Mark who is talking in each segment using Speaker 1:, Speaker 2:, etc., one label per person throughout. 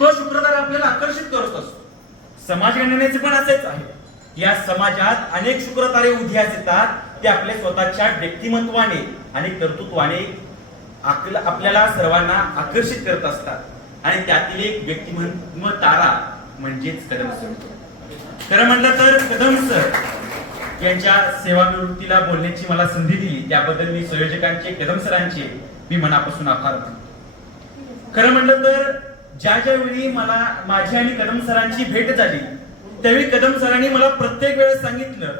Speaker 1: तो शुक्रतार आपल्याला आकर्षित करत असतो. समाज गणनेचे पण असेच आहे. या समाजात अनेक शुक्रतारे उद्यास येतात ते आपल्या स्वतःच्या व्यक्तिमत्वाने आणि कर्तृत्वाने आपल्याला सर्वांना आकर्षित करत असतात. आणि त्यातील एक व्यक्तिमत्व तारा म्हणजेच कदम सर. खरं म्हटलं तर कदम सर यांच्या सेवानिवृत्तीला बोलण्याची मला संधी दिली. त्याबद्दल मी संयोजकांचे कदम सरांचे मी मनापासून आभार मानतो. खरं म्हटलं तर ज्या ज्या वेळी मला माझी आणि कदम सरांची भेट झाली त्यावेळी कदम सरांनी मला प्रत्येक वेळेस सांगितलं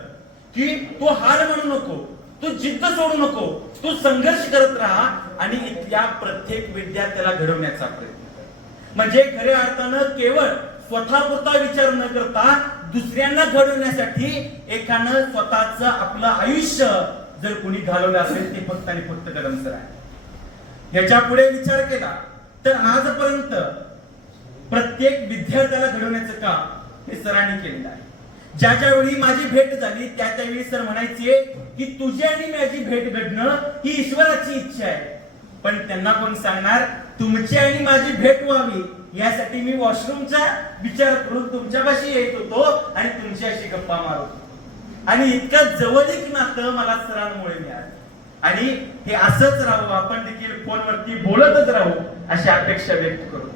Speaker 1: की तू हार म्हणू नको तू जिद्द सोडू नको तू संघर्ष करत राहा आणि या प्रत्येक विद्यार्थ्याला घडवण्याचा प्रयत्न कर. म्हणजे खऱ्या अर्थानं केवळ स्वतःपुरता विचार न करता दुसऱ्यांना घडवण्यासाठी एकानं स्वतःच आपलं आयुष्य जर कोणी घालवलं असेल ते फक्त आणि फक्त कदम सर आहे याच्यापुढे विचार केला तर आजपर्यंत प्रत्येक विद्यार्थ्याला घडवण्याचं काम हे सरांनी केलेलं आहे. ज्या ज्या वेळी माझी भेट झाली त्या त्यावेळी सर म्हणायचे की तुझी आणि माझी भेट घडणं ही ईश्वराची इच्छा आहे. पण त्यांना कोण सांगणार? तुमची आणि माझी भेट व्हावी यासाठी मी वॉशरूमचा विचार करून तुमच्यापाशी येत होतो आणि तुमच्याशी गप्पा मारत होतो. आणि इतकं जवळीक नातं मला सरांमुळे मिळालं. आणि हे असंच राहू आपण देखील फोनवरती बोलतच राहू अशी अपेक्षा व्यक्त करू.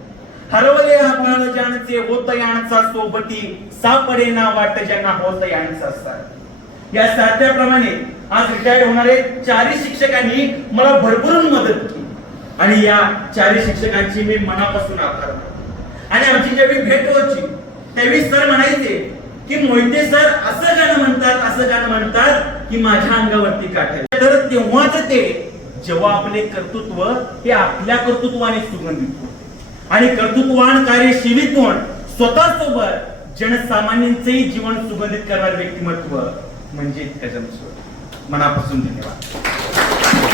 Speaker 1: हरवले हा बाळ जानचे होत यांचा सोबती सापडे ना वाट ज्यांना होत यांचा असतात या साध्याप्रमाणे आज रिटायर्ड होणारे चारही शिक्षकांनी मला भरभरून मदत केली. आणि या चारही शिक्षकांची मी मनापासून आभार आणि आमची ज्यावेळी भेट व्हायची त्यावेळी सर म्हणायचे की मोहिते सर असं गाणं म्हणतात असं गाणं म्हणतात की माझ्या अंगावरती काठ तर तेव्हाच ते जेव्हा आपले कर्तृत्व हे आपल्या कर्तृत्वाने सुगंधित होते. आणि कर्तृत्वान कार्यशीलीतून स्वतः सोबत जनसामान्यांचेही जीवन सुगंधित करणारे व्यक्तिमत्व म्हणजे कदम मनापासून धन्यवाद.